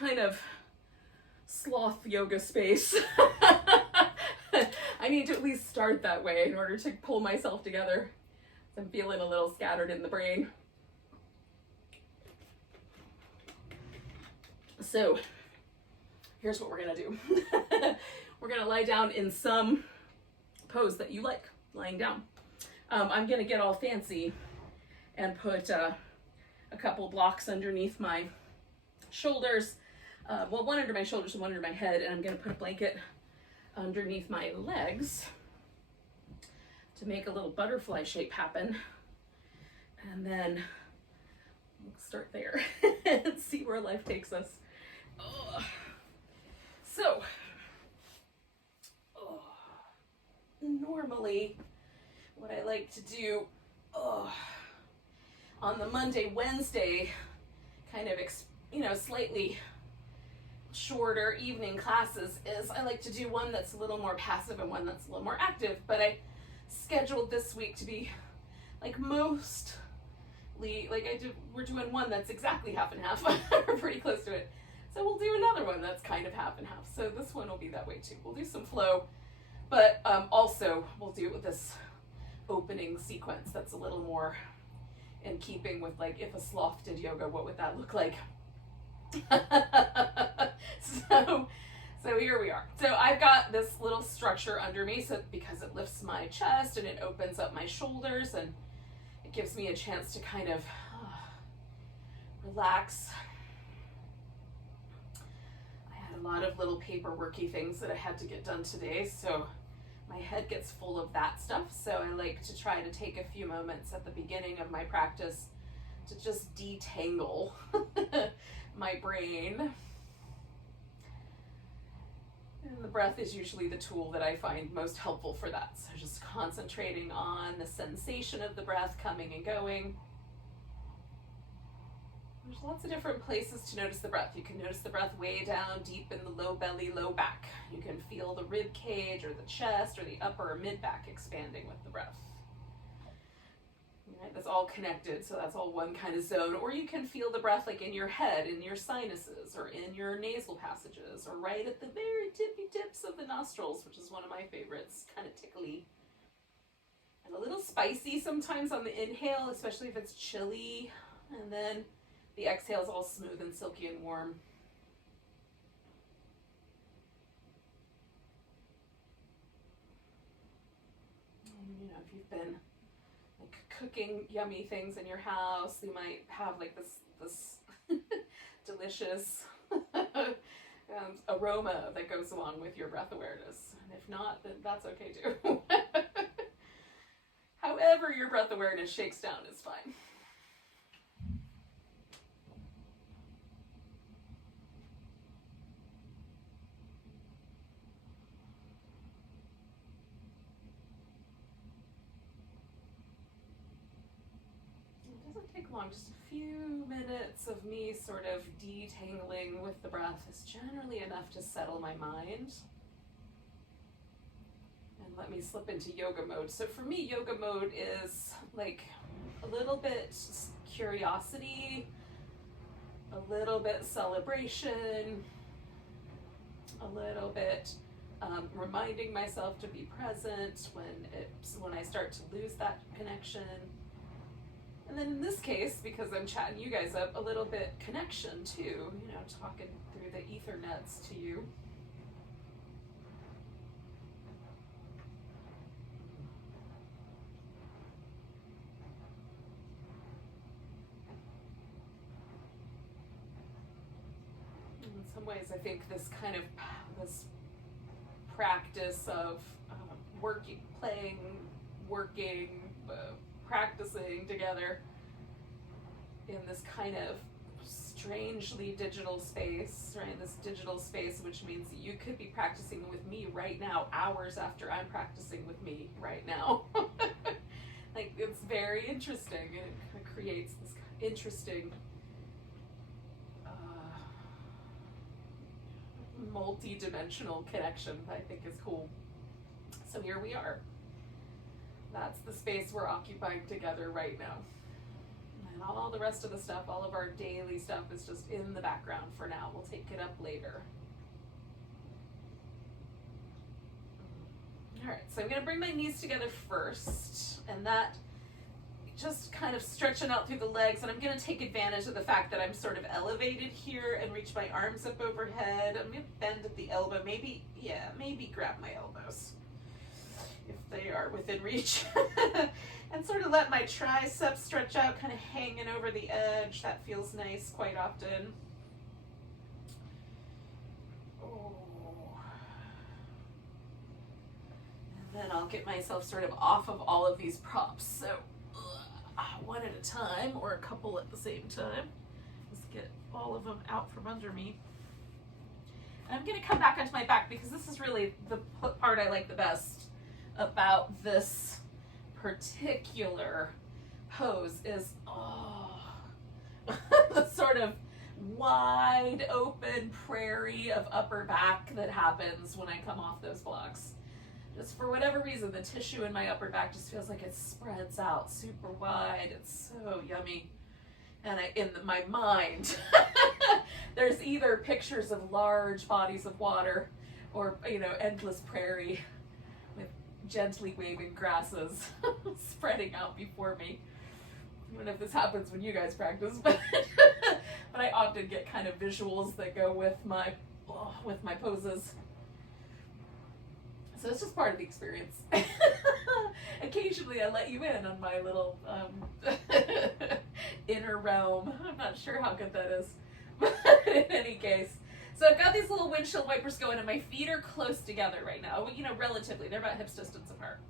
kind of sloth yoga space. I need to at least start that way in order to pull myself together. I'm feeling a little scattered in the brain. So here's what we're gonna do. We're gonna lie down in some pose that you like, lying down. I'm gonna get all fancy and put a couple blocks underneath my shoulders. Well, one under my shoulders and one under my head, and I'm gonna put a blanket underneath my legs to make a little butterfly shape happen. And then we'll start there and see where life takes us. So, normally what I like to do on the Monday, Wednesday, kind of, slightly shorter evening classes is I like to do one that's a little more passive and one that's a little more active, but I scheduled this week to be like mostly, we're doing one that's exactly half and half, or pretty close to it. So we'll do another one that's kind of half and half. So this one will be that way too. We'll do some flow, but also we'll do it with this opening sequence that's a little more in keeping with, like, if a sloth did yoga, what would that look like? So here we are. So I've got this little structure under me, so because it lifts my chest and it opens up my shoulders and it gives me a chance to kind of relax. I had a lot of little paperworky things that I had to get done today, so my head gets full of that stuff. So I like to try to take a few moments at the beginning of my practice to just detangle my brain. And the breath is usually the tool that I find most helpful for that. So just concentrating on the sensation of the breath coming and going. There's lots of different places to notice the breath. You can notice the breath way down deep in the low belly, low back. You can feel the rib cage or the chest or the upper or mid back expanding with the breath. Right, that's all connected, so that's all one kind of zone. Or you can feel the breath like in your head, in your sinuses, or in your nasal passages, or right at the very tippy tips of the nostrils, which is one of my favorites, kind of tickly. And a little spicy sometimes on the inhale, especially if it's chilly, and then the exhale is all smooth and silky and warm. And, if you've been cooking yummy things in your house, you might have like this delicious aroma that goes along with your breath awareness. And if not, then that's okay too. However your breath awareness shakes down is fine. Long, just a few minutes of me sort of detangling with the breath is generally enough to settle my mind and let me slip into yoga mode. So for me, yoga mode is like a little bit curiosity, a little bit celebration, a little bit reminding myself to be present when I start to lose that connection. And then in this case, because I'm chatting you guys up, a little bit connection too, talking through the ethernets to you. In some ways, I think this practice of practicing together in this kind of strangely digital space, right? This digital space, which means that you could be practicing with me right now, hours after I'm practicing with me right now. Like, it's very interesting, and it kind of creates this interesting multi-dimensional connection that I think is cool. So here we are. That's the space we're occupying together right now. And all the rest of the stuff, all of our daily stuff is just in the background for now. We'll take it up later. All right, so I'm gonna bring my knees together first, and that just kind of stretching out through the legs, and I'm gonna take advantage of the fact that I'm sort of elevated here and reach my arms up overhead. I'm gonna bend at the elbow, maybe grab my elbows if they are within reach. And sort of let my triceps stretch out, kind of hanging over the edge. That feels nice quite often. Oh. And then I'll get myself sort of off of all of these props. So one at a time, or a couple at the same time. Just get all of them out from under me. And I'm gonna come back onto my back because this is really the part I like the best about this particular pose is the sort of wide open prairie of upper back that happens when I come off those blocks. Just for whatever reason, the tissue in my upper back just feels like it spreads out super wide. It's so yummy. And in my mind, there's either pictures of large bodies of water or, endless prairie with gently waving grasses spreading out before me. I don't know if this happens when you guys practice, but I often get kind of visuals that go with my poses. So it's just part of the experience. Occasionally I let you in on my little inner realm. I'm not sure how good that is, but in any case. So I've got these little windshield wipers going, and my feet are close together right now. Relatively, they're about hips distance apart.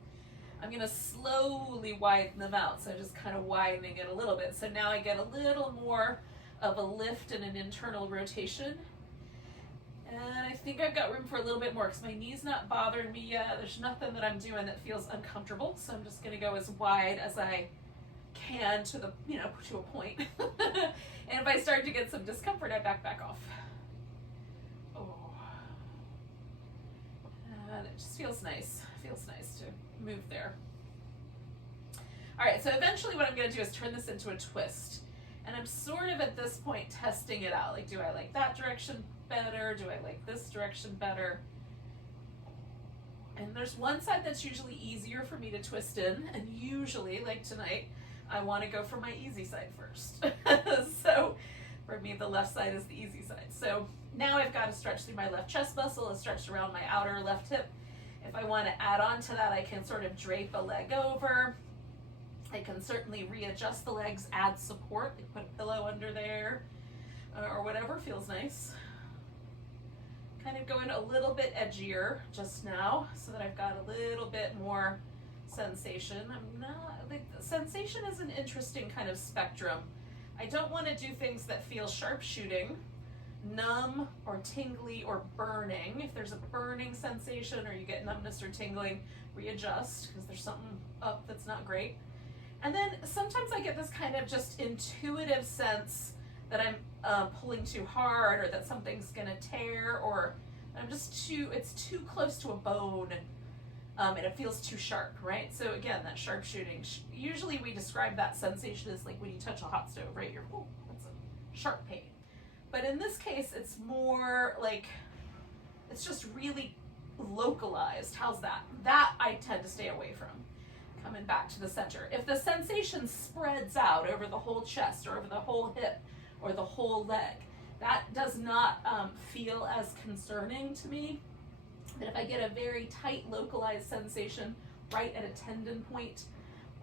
I'm gonna slowly widen them out, so just kind of widening it a little bit. So now I get a little more of a lift and an internal rotation. And I think I've got room for a little bit more because my knee's not bothering me yet. There's nothing that I'm doing that feels uncomfortable. So I'm just gonna go as wide as I can to the, to a point. And if I start to get some discomfort, I back off. Oh. And it just feels nice. Feels nice to move there. All right, so eventually what I'm gonna do is turn this into a twist. And I'm sort of at this point testing it out. Like, do I like that direction better? Do I like this direction better? And there's one side that's usually easier for me to twist in, and usually, like tonight, I want to go for my easy side first. So for me, the left side is the easy side. So now I've got to stretch through my left chest muscle. It's stretched around my outer left hip. If I want to add on to that, I can sort of drape a leg over. I can certainly readjust the legs, add support, like put a pillow under there, or whatever feels nice. Kind of going a little bit edgier just now so that I've got a little bit more sensation. Sensation is an interesting kind of spectrum. I don't want to do things that feel sharpshooting, numb or tingly or burning. If there's a burning sensation or you get numbness or tingling, readjust because there's something up that's not great. And then sometimes I get this kind of just intuitive sense that I'm pulling too hard, or that something's gonna tear, or it's too close to a bone, and it feels too sharp, right? So again, that sharp shooting, usually we describe that sensation as like when you touch a hot stove, right? That's a sharp pain. But in this case, it's more like, it's just really localized. How's that? That I tend to stay away from. Coming back to the center. If the sensation spreads out over the whole chest or over the whole hip or the whole leg, that does not feel as concerning to me. But if I get a very tight localized sensation right at a tendon point,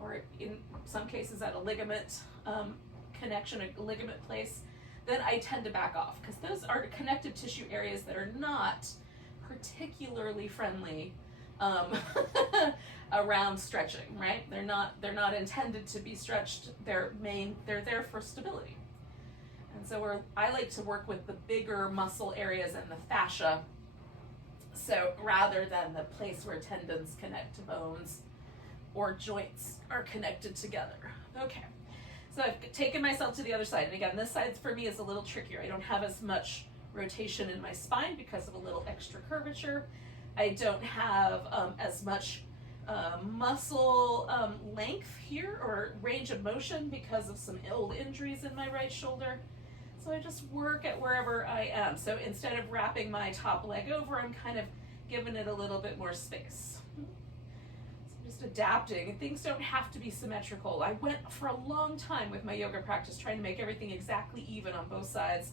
or in some cases at a ligament connection, a ligament place, then I tend to back off, because those are connective tissue areas that are not particularly friendly around stretching, right? They're not intended to be stretched. They're there for stability. And so I like to work with the bigger muscle areas and the fascia, so rather than the place where tendons connect to bones or joints are connected together. Okay, so I've taken myself to the other side, and again, this side for me is a little trickier. I don't have as much rotation in my spine because of a little extra curvature. I don't have as much muscle length here, or range of motion, because of some old injuries in my right shoulder. So I just work at wherever I am. So instead of wrapping my top leg over, I'm kind of giving it a little bit more space. So I'm just adapting. Things don't have to be symmetrical. I went for a long time with my yoga practice trying to make everything exactly even on both sides,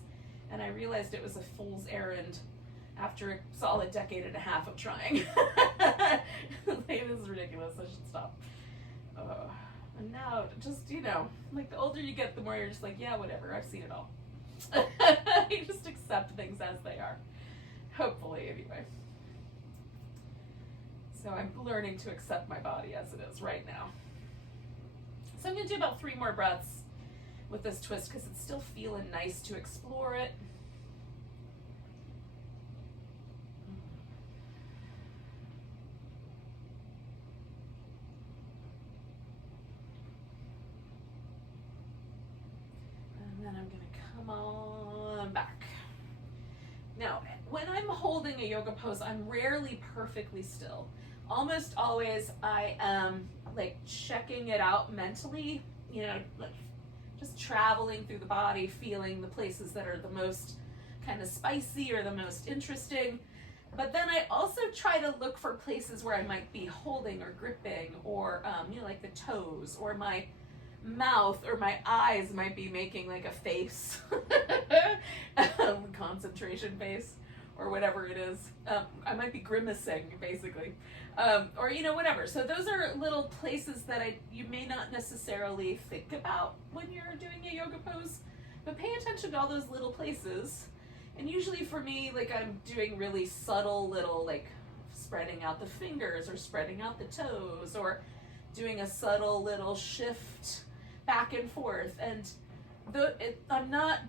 and I realized it was a fool's errand after a solid decade and a half of trying. Like, this is ridiculous, I should stop. And now, just, you know, like the older you get, the more you're just like, yeah, whatever, I've seen it all. You just accept things as they are. Hopefully, anyway. So I'm learning to accept my body as it is right now. So I'm gonna do about 3 more breaths with this twist because it's still feeling nice to explore it. And then I'm gonna come on back. Now, when I'm holding a yoga pose, I'm rarely perfectly still. Almost always I am like checking it out mentally, you know, like just traveling through the body, feeling the places that are the most kind of spicy or the most interesting. But then I also try to look for places where I might be holding or gripping, or you know, like the toes, or my mouth or my eyes might be making like a face, concentration face, or whatever it is. I might be grimacing, basically, or you know, whatever. So those are little places that you may not necessarily think about when you're doing a yoga pose, but pay attention to all those little places. And usually for me, like, I'm doing really subtle little, like, spreading out the fingers or spreading out the toes, or doing a subtle little shift back and forth. And I'm not,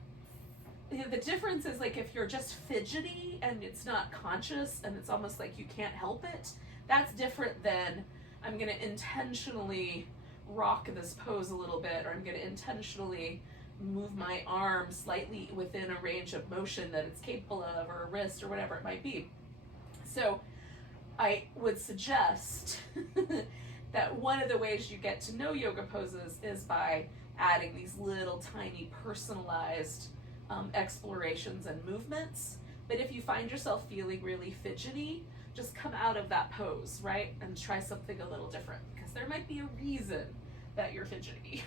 you know, the difference is, like, if you're just fidgety and it's not conscious and it's almost like you can't help it, that's different than I'm going to intentionally rock this pose a little bit, or I'm going to intentionally move my arm slightly within a range of motion that it's capable of, or a wrist, or whatever it might be. So I would suggest that one of the ways you get to know yoga poses is by adding these little tiny personalized explorations and movements. But if you find yourself feeling really fidgety, just come out of that pose, right? And try something a little different, because there might be a reason that you're fidgety.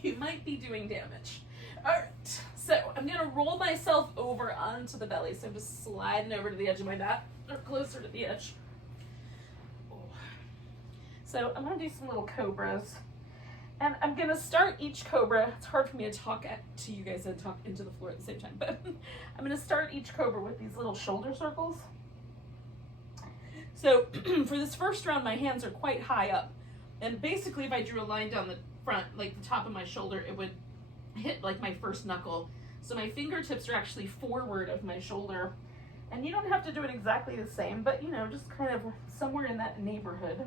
You might be doing damage. All right, so I'm gonna roll myself over onto the belly. So I'm just sliding over to the edge of my mat, or closer to the edge. So I'm gonna do some little cobras. And I'm gonna start each cobra. It's hard for me to talk to you guys and talk into the floor at the same time, but I'm gonna start each cobra with these little shoulder circles. So for this first round, my hands are quite high up. And basically, if I drew a line down the front, like the top of my shoulder, it would hit like my first knuckle. So my fingertips are actually forward of my shoulder. And you don't have to do it exactly the same, but you know, just kind of somewhere in that neighborhood.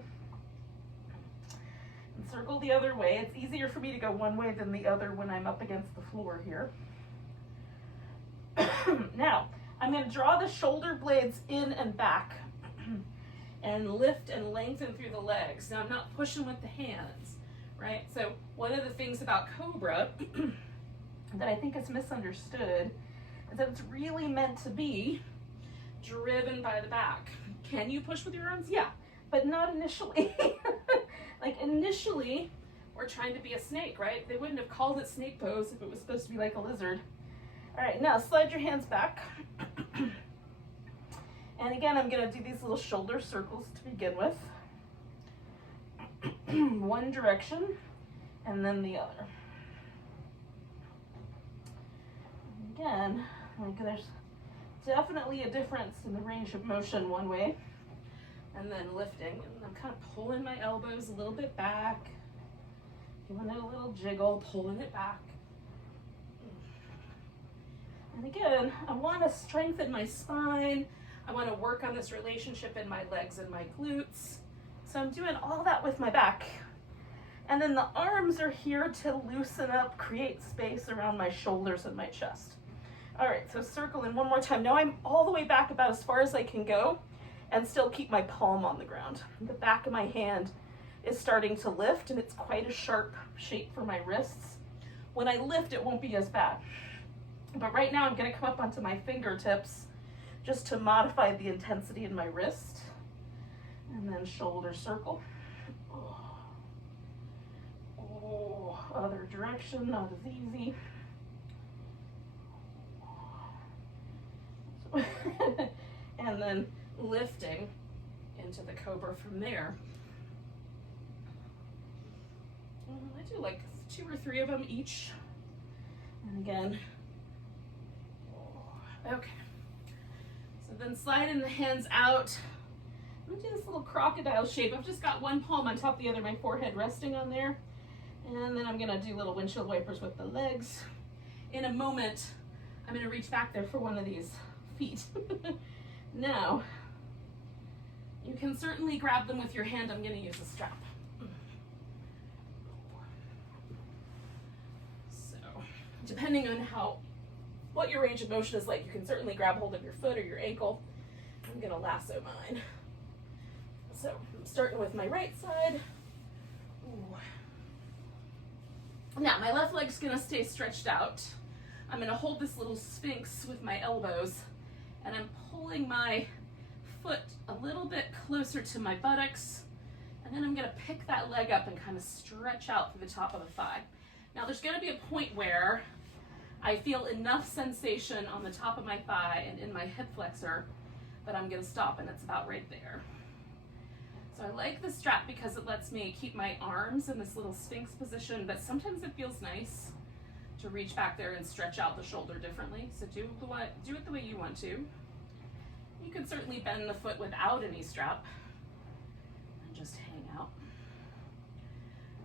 And circle the other way. It's easier for me to go one way than the other when I'm up against the floor here. Now, I'm going to draw the shoulder blades in and back. And lift and lengthen through the legs. Now I'm not pushing with the hands, right? So one of the things about Cobra that I think is misunderstood is that it's really meant to be driven by the back. Can you push with your arms? Yeah, but not initially. Like initially, we're trying to be a snake, right? They wouldn't have called it snake pose if it was supposed to be like a lizard. All right, now slide your hands back. And again, I'm going to do these little shoulder circles to begin with. One direction, and then the other. Again, like there's definitely a difference in the range of motion one way, and then lifting. And I'm kind of pulling my elbows a little bit back, giving it a little jiggle, pulling it back. And again, I want to strengthen my spine. I want to work on this relationship in my legs and my glutes. So I'm doing all that with my back. And then the arms are here to loosen up, create space around my shoulders and my chest. All right, so circle in one more time. Now I'm all the way back about as far as I can go. and still keep my palm on the ground. The back of my hand is starting to lift, and it's quite a sharp shape for my wrists. When I lift, it won't be as bad. But right now I'm gonna come up onto my fingertips just to modify the intensity in my wrist. And then shoulder circle. Oh, other direction, not as easy. And then lifting into the cobra from there. I do like 2 or 3 of them each. And again, okay. So then sliding the hands out. I'm gonna do this little crocodile shape. I've just got one palm on top of the other, my forehead resting on there. And then I'm gonna do little windshield wipers with the legs. In a moment, I'm gonna reach back there for one of these feet. Now, you can certainly grab them with your hand. I'm gonna use a strap. So, depending on what your range of motion is like, you can certainly grab hold of your foot or your ankle. I'm gonna lasso mine. So I'm starting with my right side. Ooh. Now my left leg's gonna stay stretched out. I'm gonna hold this little sphinx with my elbows, and I'm pulling my foot a little bit closer to my buttocks, and then I'm gonna pick that leg up and kind of stretch out through the top of the thigh. Now there's gonna be a point where I feel enough sensation on the top of my thigh and in my hip flexor that I'm gonna stop, and it's about right there. So I like the strap because it lets me keep my arms in this little sphinx position, but sometimes it feels nice to reach back there and stretch out the shoulder differently. So do it the way you want to. You can certainly bend the foot without any strap and just hang out.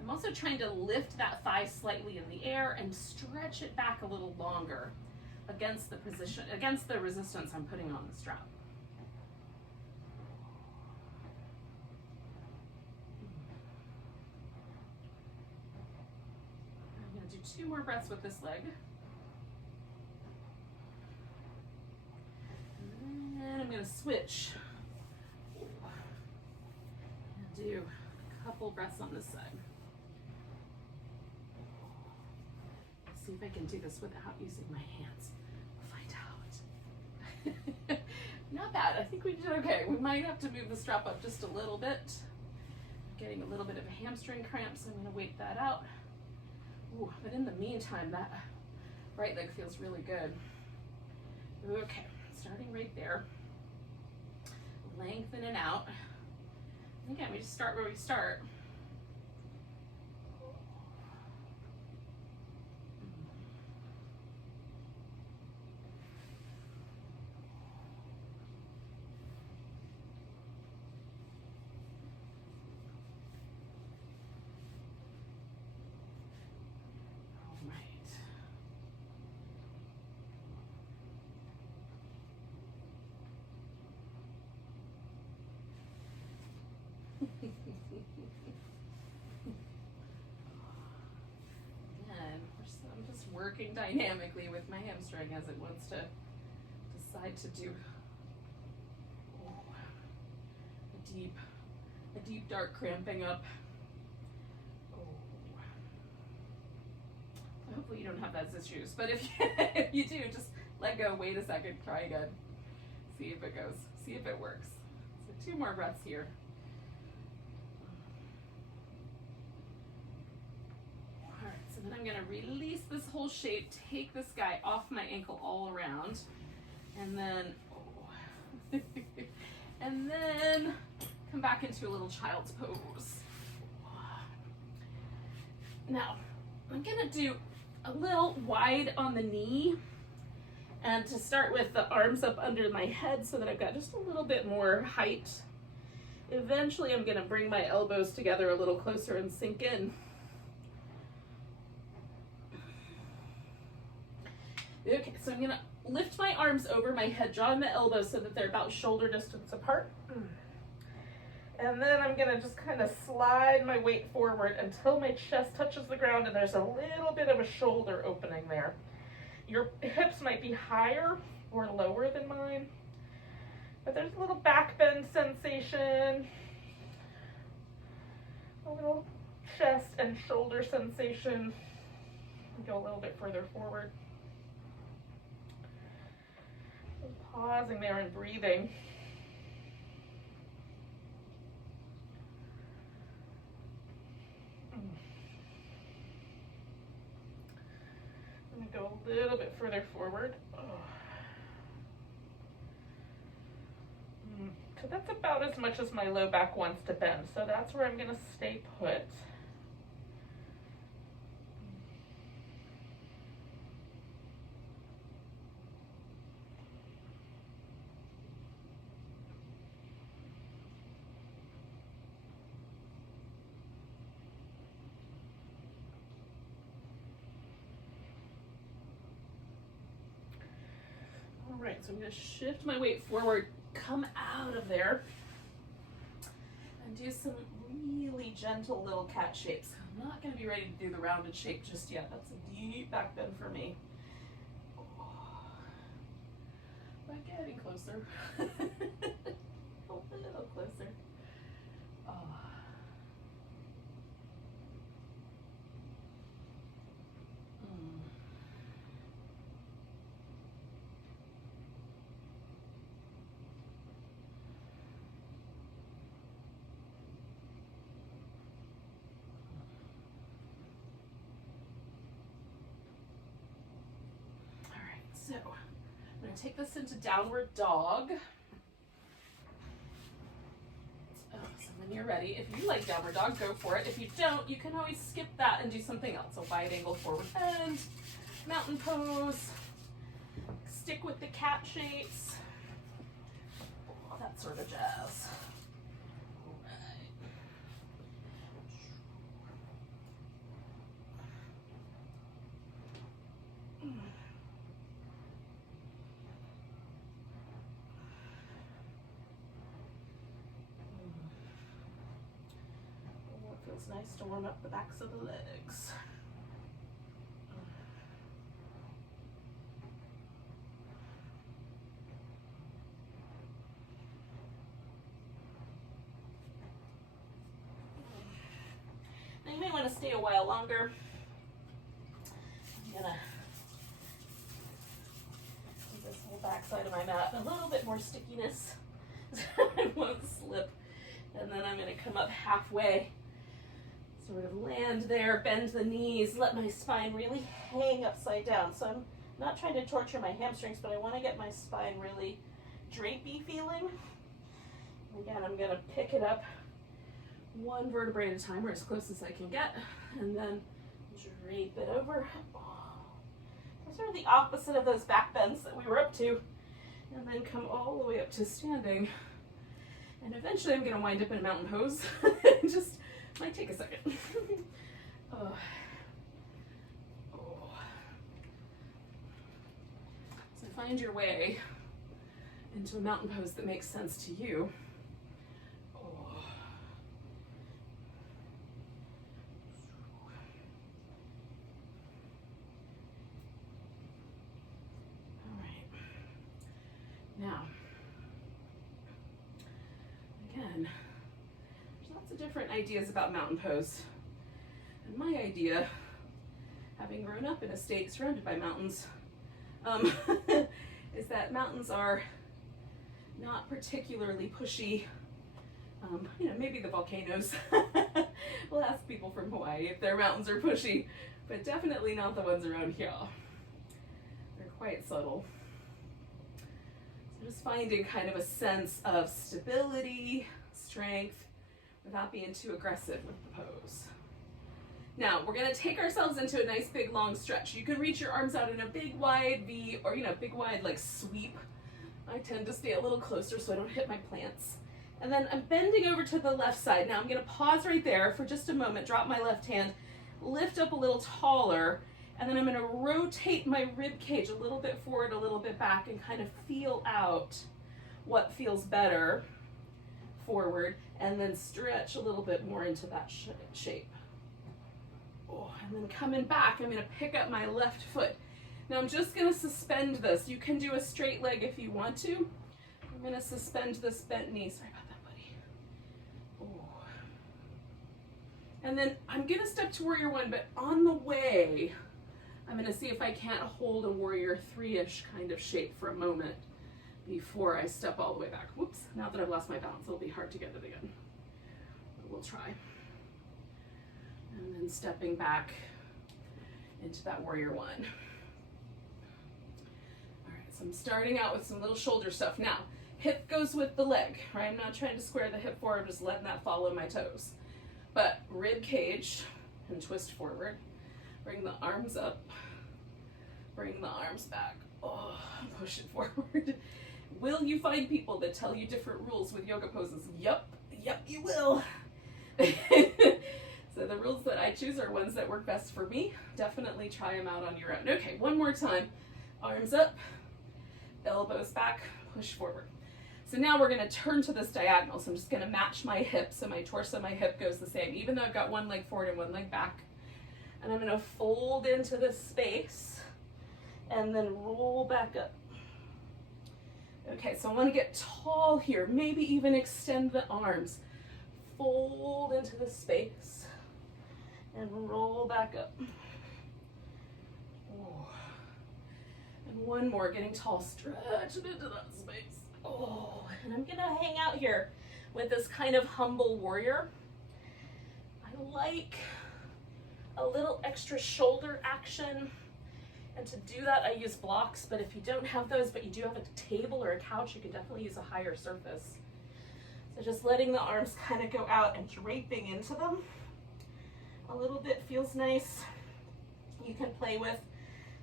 I'm also trying to lift that thigh slightly in the air and stretch it back a little longer against the resistance I'm putting on the strap. I'm going to do 2 more breaths with this leg. And I'm going to switch and do a couple breaths on this side. Let's see if I can do this without using my hands. We'll find out. Not bad. I think we did okay. We might have to move the strap up just a little bit. I'm getting a little bit of a hamstring cramp, so I'm going to wait that out. Ooh, but in the meantime, that right leg feels really good. Okay, starting right there. Lengthen it out. Again, we just start where we start. I'm just working dynamically with my hamstring as it wants to decide to do a deep dark cramping up. Hopefully you don't have those issues, but if you do, just let go, wait a second, try again, see if it goes, see if it works. So 2 more breaths here. Then I'm going to release this whole shape, take this guy off my ankle all around, and then and then come back into a little child's pose. Now, I'm going to do a little wide on the knee, and to start with, the arms up under my head so that I've got just a little bit more height. Eventually, I'm going to bring my elbows together a little closer and sink in. Okay, so I'm gonna lift my arms over my head, drawing the elbows so that they're about shoulder distance apart. And then I'm gonna just kind of slide my weight forward until my chest touches the ground and there's a little bit of a shoulder opening there. Your hips might be higher or lower than mine. But there's a little back bend sensation, a little chest and shoulder sensation. Go a little bit further forward. Pausing there and breathing. I'm going to go a little bit further forward. So that's about as much as my low back wants to bend. So that's where I'm going to stay put. All right, so I'm going to shift my weight forward, come out of there, and do some really gentle little cat shapes. I'm not going to be ready to do the rounded shape just yet. That's a deep back bend for me. But getting closer. A little closer. Oh. So I'm going to take this into downward dog. Oh, so when you're ready, if you like downward dog, go for it. If you don't, you can always skip that and do something else. A wide angle forward bend, mountain pose, stick with the cat shapes, that sort of jazz. Feels nice to warm up the backs of the legs. Now you may want to stay a while longer. I'm gonna give this whole back side of my mat a little bit more stickiness so I won't slip. And then I'm gonna come up halfway. Sort of land there, bend the knees, let my spine really hang upside down. So I'm not trying to torture my hamstrings, but I want to get my spine really drapey feeling. Again, I'm going to pick it up one vertebrae at a time, or as close as I can get, and then drape it over. That's sort of the opposite of those back bends that we were up to, and then come all the way up to standing. And eventually I'm going to wind up in a mountain pose. Just might take a second. Oh. So find your way into a mountain pose that makes sense to you. Oh. All right. Now, again, different ideas about mountain pose. And my idea, having grown up in a state surrounded by mountains, is that mountains are not particularly pushy. You know, maybe the volcanoes. We'll ask people from Hawaii if their mountains are pushy, but definitely not the ones around here. They're quite subtle. So just finding kind of a sense of stability, strength, without being too aggressive with the pose. Now, we're gonna take ourselves into a nice big long stretch. You can reach your arms out in a big wide V, or big wide like sweep. I tend to stay a little closer so I don't hit my plants. And then I'm bending over to the left side. Now I'm gonna pause right there for just a moment, drop my left hand, lift up a little taller, and then I'm gonna rotate my rib cage a little bit forward, a little bit back, and kind of feel out what feels better forward, and then stretch a little bit more into that shape. Oh, and then coming back, I'm gonna pick up my left foot. Now I'm just gonna suspend this. You can do a straight leg if you want to, I'm gonna suspend this bent knee. Sorry about that, buddy. Ooh. And then I'm gonna step to warrior one, but on the way, I'm gonna see if I can't hold a warrior three-ish kind of shape for a moment before I step all the way back. Whoops, now that I've lost my balance, it'll be hard to get it again. But we'll try. And then stepping back into that warrior one. All right, so I'm starting out with some little shoulder stuff. Now, hip goes with the leg, right? I'm not trying to square the hip forward, I'm just letting that follow my toes. But rib cage and twist forward. Bring the arms up, bring the arms back. Oh, push it forward. Will you find people that tell you different rules with yoga poses? Yep, you will. So the rules that I choose are ones that work best for me. Definitely try them out on your own. Okay, one more time. Arms up, elbows back, push forward. So now we're gonna turn to this diagonal. So I'm just gonna match my hips, so my torso, my hip goes the same, even though I've got one leg forward and one leg back. And I'm gonna fold into this space and then roll back up. Okay, so I wanna get tall here, maybe even extend the arms. Fold into the space and roll back up. Oh. And one more, getting tall, stretch it into that space. Oh, and I'm gonna hang out here with this kind of humble warrior. I like a little extra shoulder action, and to do that I use blocks, but if you don't have those but you do have a table or a couch, you can definitely use a higher surface. So just letting the arms kind of go out and draping into them a little bit feels nice. You can play with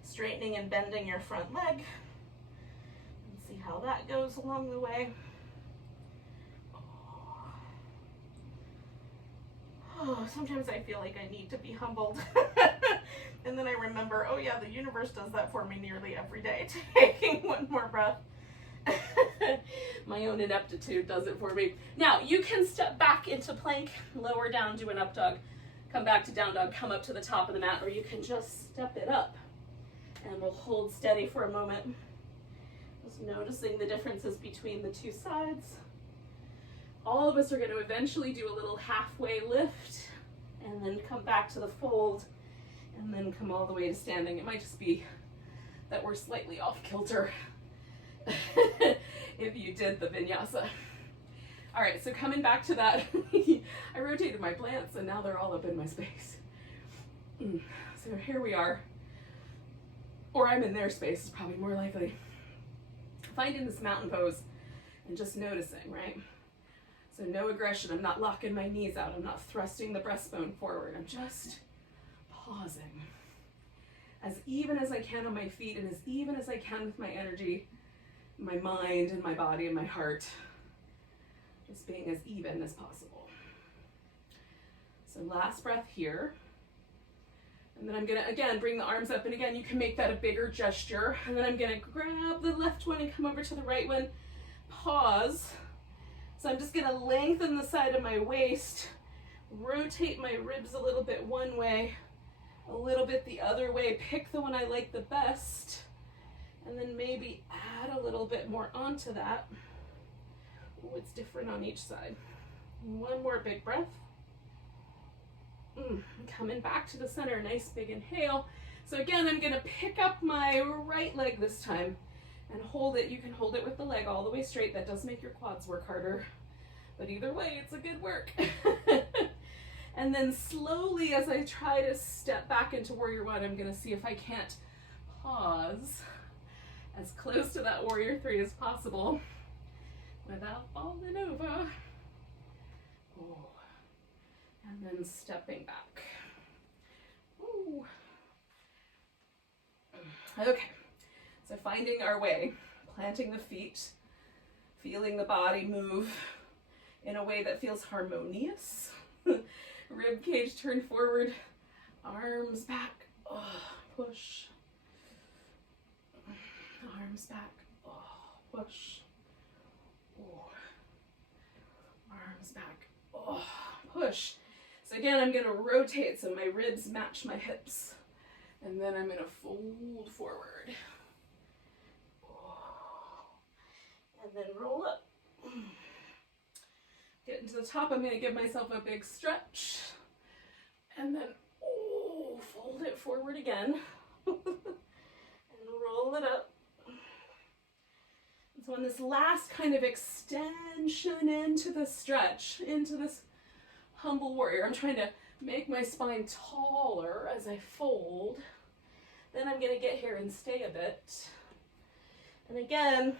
straightening and bending your front leg and see how that goes along the way. Oh, sometimes I feel like I need to be humbled. And then I remember, oh yeah, the universe does that for me nearly every day. Taking one more breath. My own ineptitude does it for me. Now, you can step back into plank, lower down, do an up dog, come back to down dog, come up to the top of the mat, or you can just step it up. And we'll hold steady for a moment. Just noticing the differences between the two sides. All of us are going to eventually do a little halfway lift and then come back to the fold and then come all the way to standing. It might just be that we're slightly off kilter if you did the vinyasa. All right, so coming back to that, I rotated my plants and now they're all up in my space. So here we are, or I'm in their space is probably more likely. Finding this mountain pose and just noticing, right? So no aggression, I'm not locking my knees out, I'm not thrusting the breastbone forward, I'm just pausing. As even as I can on my feet and as even as I can with my energy, my mind and my body and my heart, just being as even as possible. So last breath here. And then I'm gonna, again, bring the arms up, and again, you can make that a bigger gesture. And then I'm gonna grab the left one and come over to the right one, pause. So I'm just gonna lengthen the side of my waist, rotate my ribs a little bit one way, a little bit the other way, pick the one I like the best, and then maybe add a little bit more onto that. Ooh, it's different on each side. One more big breath. Coming back to the center, nice big inhale. So again, I'm gonna pick up my right leg this time and hold it. You can hold it with the leg all the way straight. That does make your quads work harder, but either way, it's a good work. And then slowly, as I try to step back into warrior one, I'm gonna see if I can't pause as close to that warrior three as possible without falling over. Oh. And then stepping back. Ooh. Okay, so finding our way, planting the feet, feeling the body move in a way that feels harmonious. Rib cage turned forward, arms back, oh, push. Arms back, oh, push. Oh. Arms back, oh, push. So again, I'm gonna rotate so my ribs match my hips. And then I'm gonna fold forward. And then roll up. Getting to the top, I'm going to give myself a big stretch. And then, fold it forward again. And roll it up. So on this last kind of extension into the stretch, into this humble warrior, I'm trying to make my spine taller as I fold. Then I'm going to get here and stay a bit. And again,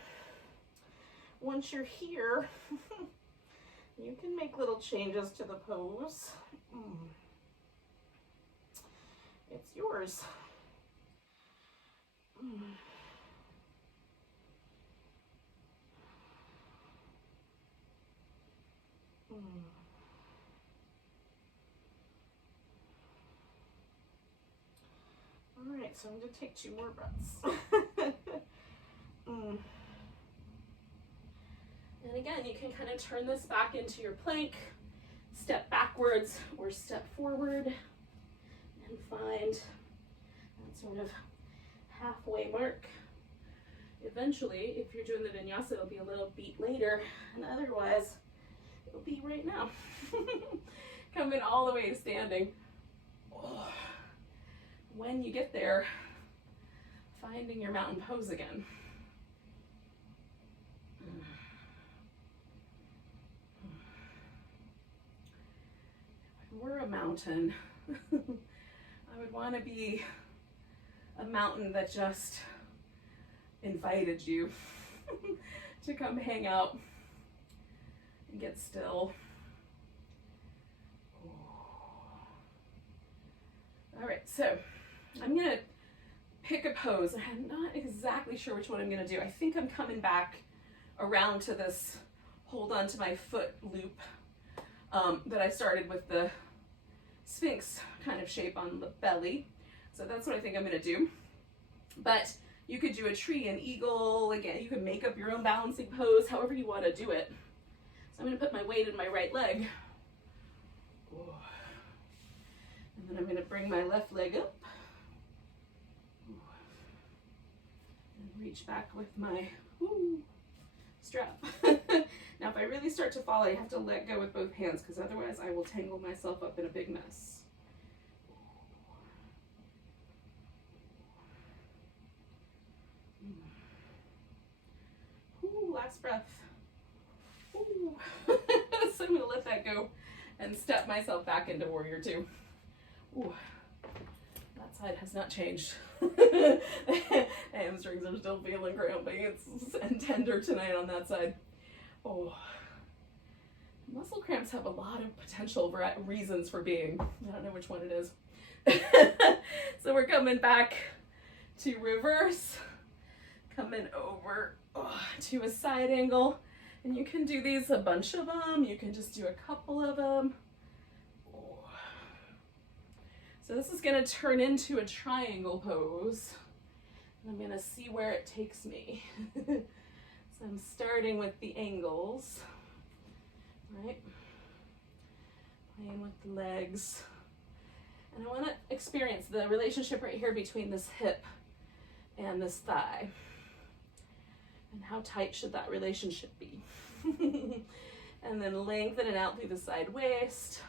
once you're here, you can make little changes to the pose. It's yours. All right, so I'm going to take 2 more breaths. And again, you can kind of turn this back into your plank, step backwards or step forward, and find that sort of halfway mark. Eventually, if you're doing the vinyasa, it'll be a little beat later, and otherwise, it'll be right now. Coming all the way to standing. When you get there, finding your mountain pose again. If we're a mountain, I would want to be a mountain that just invited you to come hang out and get still. All right, so I'm gonna pick a pose. I'm not exactly sure which one I'm gonna do. I think I'm coming back around to this hold on to my foot loop that I started with the Sphinx kind of shape on the belly. So that's what I think I'm gonna do. But you could do a tree, an eagle, again, you can make up your own balancing pose, however you wanna do it. So I'm gonna put my weight in my right leg. And then I'm going to bring my left leg up and reach back with my strap. Now, if I really start to fall, I have to let go with both hands because otherwise I will tangle myself up in a big mess. Last breath. So I'm going to let that go and step myself back into warrior 2. Ooh, that side has not changed. Hamstrings are still feeling cramping and tender tonight on that side. Muscle cramps have a lot of potential reasons for being. I don't know which one it is. So we're coming back to reverse, coming over to a side angle. And you can do these, a bunch of them. You can just do a couple of them. So this is going to turn into a triangle pose. I'm going to see where it takes me. So I'm starting with the angles, right? Playing with the legs. And I want to experience the relationship right here between this hip and this thigh. And how tight should that relationship be? And then lengthen it out through the side waist.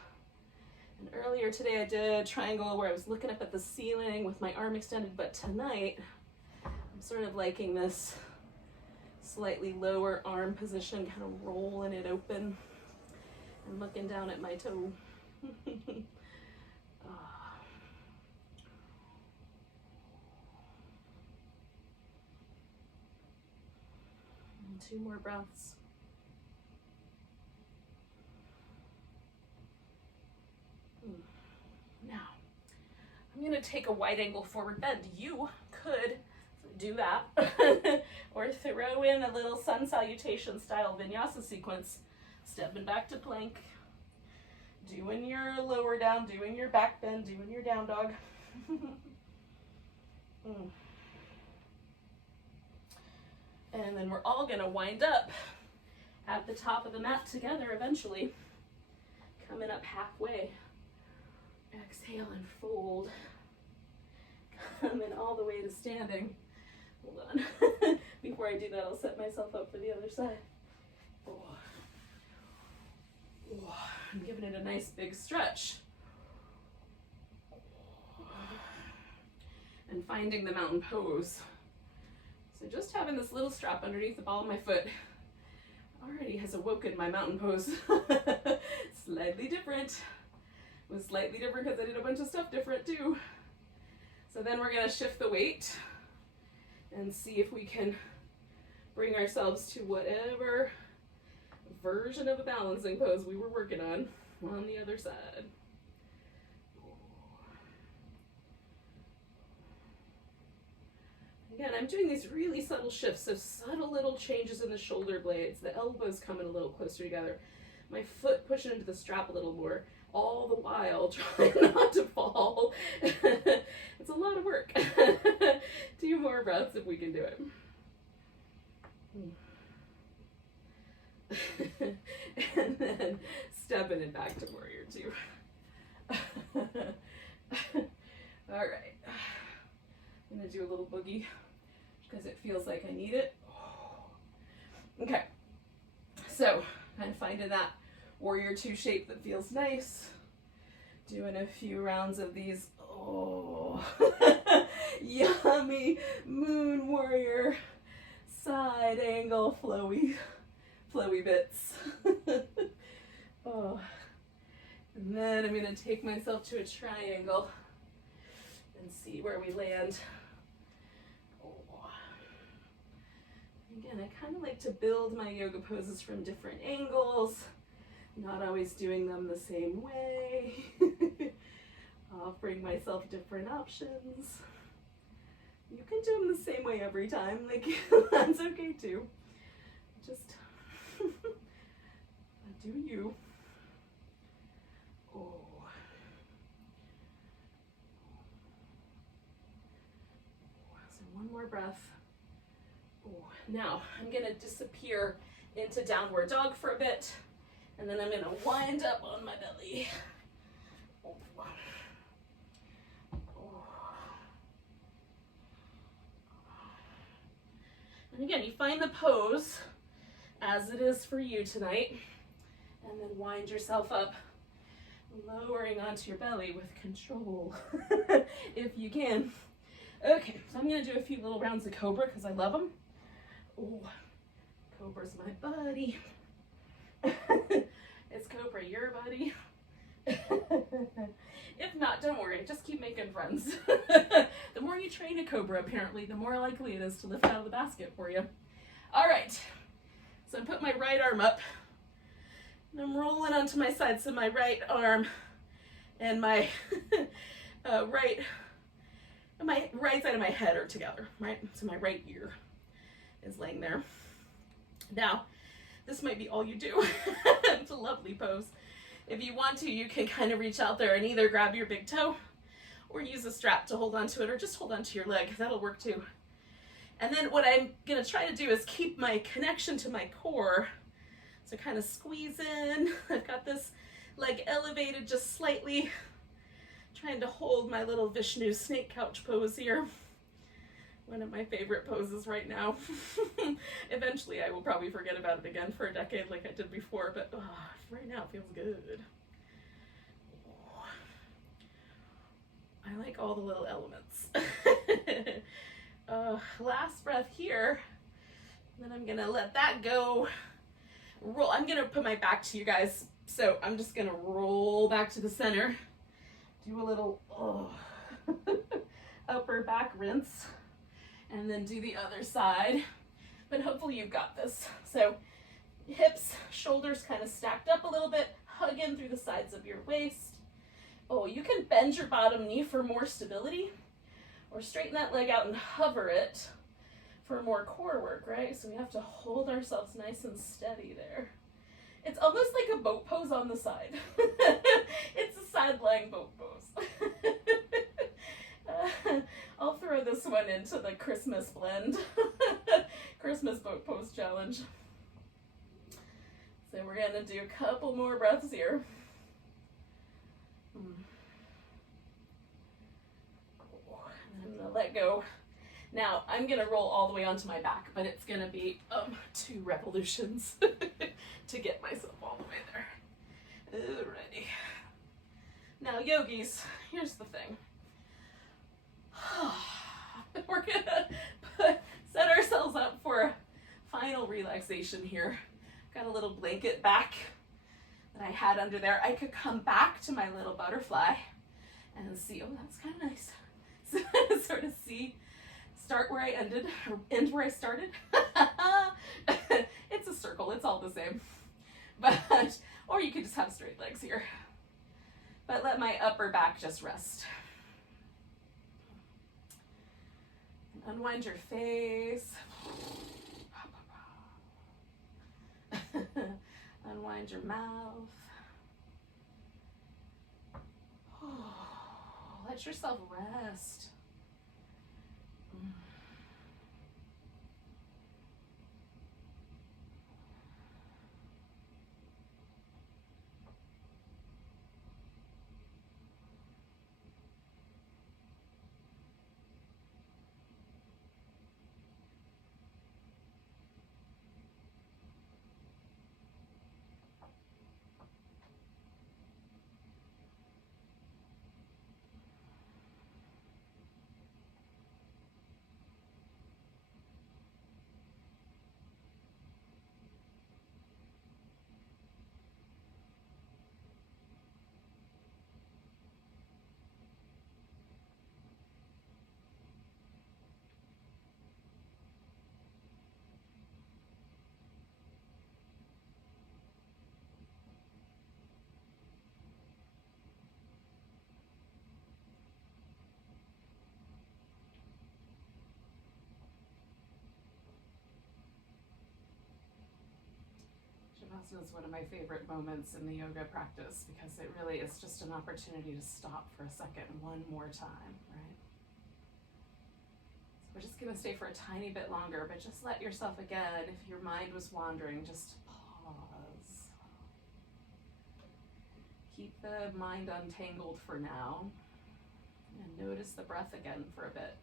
And earlier today I did a triangle where I was looking up at the ceiling with my arm extended, but tonight I'm sort of liking this slightly lower arm position, kind of rolling it open and looking down at my toe. And 2 more breaths. Now, I'm going to take a wide angle forward bend. You could do that or throw in a little sun salutation style vinyasa sequence, stepping back to plank, doing your lower down, doing your back bend, doing your down dog. And then we're all going to wind up at the top of the mat together eventually, coming up halfway. Exhale and fold. Coming all the way to standing. Hold on. before I do that, I'll set myself up for the other side. Oh. Oh. I'm giving it a nice big stretch. And finding the mountain pose. So just having this little strap underneath the ball of my foot already has awoken my mountain pose. Slightly different. It was slightly different because I did a bunch of stuff different too. So then we're going to shift the weight and see if we can bring ourselves to whatever version of a balancing pose we were working on the other side. Again, I'm doing these really subtle shifts, so subtle little changes in the shoulder blades, the elbows coming a little closer together, my foot pushing into the strap a little more, all the while trying not to fall. It's a lot of work. 2 more breaths if we can do it. And then stepping it back to warrior 2. All right. I'm gonna do a little boogie because it feels like I need it. Okay, so I'm finding that warrior 2 shape that feels nice. Doing a few rounds of these, yummy moon warrior side angle flowy bits. And then I'm gonna take myself to a triangle and see where we land. Again, I kind of like to build my yoga poses from different angles, not always doing them the same way. Offering myself different options. You can do them the same way every time, like that's okay too. Just do you. So one more breath. Now I'm gonna disappear into downward dog for a bit, and then I'm gonna wind up on my belly. And again, you find the pose as it is for you tonight, and then wind yourself up, lowering onto your belly with control, if you can. Okay, so I'm gonna do a few little rounds of cobra because I love them. Oh, cobra's my buddy. Is cobra your buddy? If not, don't worry, just keep making friends. The more you train a cobra, apparently, the more likely it is to lift out of the basket for you. All right, so I'm putting my right arm up, and I'm rolling onto my side, so my right arm and my right side of my head are together, right? So my right ear is laying there. Now, this might be all you do. It's a lovely pose. If you want to, you can kind of reach out there and either grab your big toe or use a strap to hold onto it, or just hold onto your leg. That'll work too. And then what I'm gonna try to do is keep my connection to my core. So kind of squeeze in. I've got this leg elevated just slightly, trying to hold my little Vishnu snake couch pose here. One of my favorite poses right now. Eventually I will probably forget about it again for a decade like I did before, but right now it feels good. I like all the little elements. Last breath here. Then I'm gonna let that go. Roll. I'm gonna put my back to you guys, so I'm just gonna roll back to the center. Do a little upper back rinse, and then do the other side. But hopefully you've got this. So hips, shoulders kind of stacked up a little bit, hug in through the sides of your waist. You can bend your bottom knee for more stability, or straighten that leg out and hover it for more core work, right? So we have to hold ourselves nice and steady there. It's almost like a boat pose on the side. It's a side-lying boat pose. I'll throw this one into the Christmas blend. Christmas boat pose challenge. So we're gonna do a couple more breaths here. And I'm gonna let go Now I'm gonna roll all the way onto my back, but it's gonna be 2 revolutions to get myself all the way there. Alrighty. Now yogis, here's the thing. We're gonna set ourselves up for a final relaxation here. Got a little blanket back that I had under there. I could come back to my little butterfly and see, oh, that's kind of nice. Sort of see, start where I ended, or end where I started. It's a circle, it's all the same. But, or you could just have straight legs here. But let my upper back just rest. Unwind your face. Unwind your mouth. Let yourself rest. Shavasana is one of my favorite moments in the yoga practice because it really is just an opportunity to stop for a second one more time, right? So we're just going to stay for a tiny bit longer, but just let yourself again, if your mind was wandering, just pause. Keep the mind untangled for now, and notice the breath again for a bit.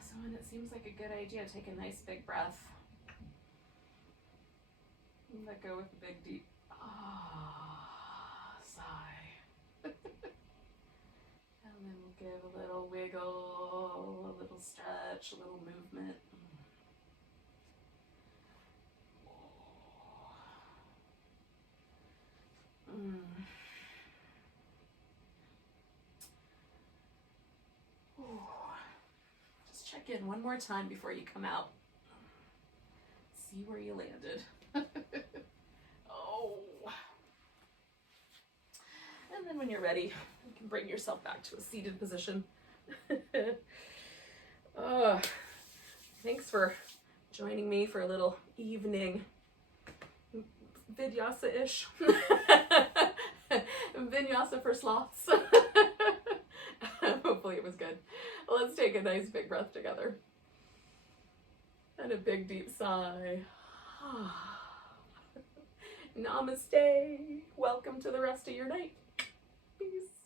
So when it seems like a good idea, take a nice big breath. And let go with a big deep sigh. And then we'll give a little wiggle, a little stretch, a little movement. Just check in one more time before you come out. See where you landed. Oh. And then when you're ready, you can bring yourself back to a seated position. Thanks for joining me for a little evening vinyasa-ish. Vinyasa for sloths. Hopefully it was good. Let's take a nice big breath together. And a big deep sigh. Namaste. Welcome to the rest of your night. Peace.